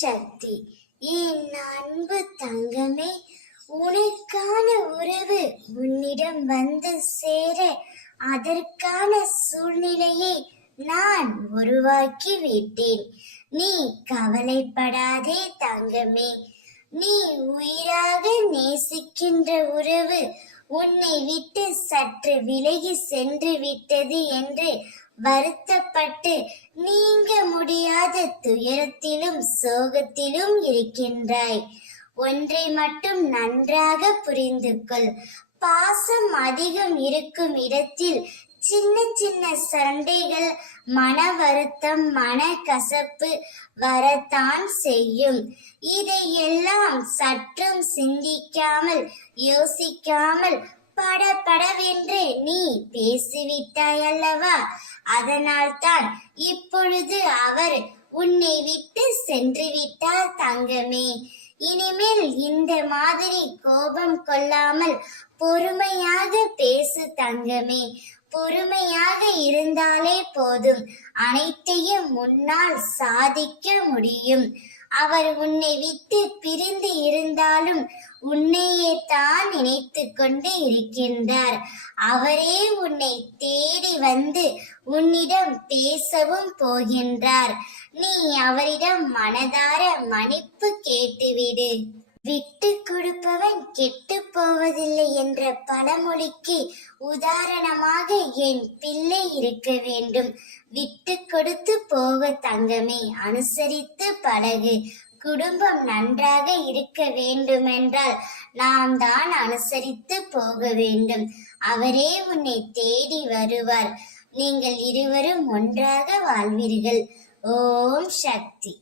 சக்தி. என் அன்பு தங்கமே, உனக்கான உறவு உன்னிடம் வந்து சேர அதற்கான சூழ்நிலையை நான் உருவாக்கி விட்டேன். நீ கவலைப்படாதே தங்கமே. நீ உயிராக நேசிக்கின்ற உறவு உன்னை விட்டு சற்று விலகி சென்று விட்டது என்று வருத்தப்பட்டு நீங்க முடியாத துயரத்திலும் சோகத்திலும் இருக்கின்றாய். ஒன்றை மட்டும் நன்றாக புரிந்து கொள். பாசம் அதிகம் இருக்கும் இடத்தில் சின்ன சின்ன சண்டைகள், மன வருத்தம், மன கசப்பு வரத்தான் செய்யும். இதையெல்லாம் சற்றும் சிந்திக்காமல் யோசிக்காமல் படபடவென்று நீ பேசிவிட்டாய் அல்லவா? அதனால்தான் இப்பொழுது அவர் உன்னை விட்டு சென்று விட்டார் தங்கமே. இனிமேல் இந்த மாதிரி கோபம் கொள்ளாமல் பொறுமையாக பேசு தங்கமே. பொறுமையாக இருந்தாலே போதும், அனைத்தையும் முன்னால் சாதிக்க முடியும். அவர் உன்னை விட்டு பிரிந்து இருந்தாலும் உன்னையே தான் நினைத்து கொண்டு இருக்கின்றார். அவரே உன்னை தேடி வந்து உன்னிடம் பேசவும் போகின்றார். நீ அவரிடம் மனதார மன்னிப்பு கேட்டுவிடு. விட்டு கொடுப்பவன் கெட்டு போவதில்லை என்ற பழமொழிக்கு உதாரணமாக என் பிள்ளை இருக்க வேண்டும். விட்டு கொடுத்து போக தங்கமே, அனுசரித்து பழகு. குடும்பம் நன்றாக இருக்க வேண்டுமென்றால் நாம் தான் அனுசரித்து போக வேண்டும். அவரே உன்னை தேடி வருவார். நீங்கள் இருவரும் ஒன்றாக வாழ்வீர்கள். ஓம் சக்தி.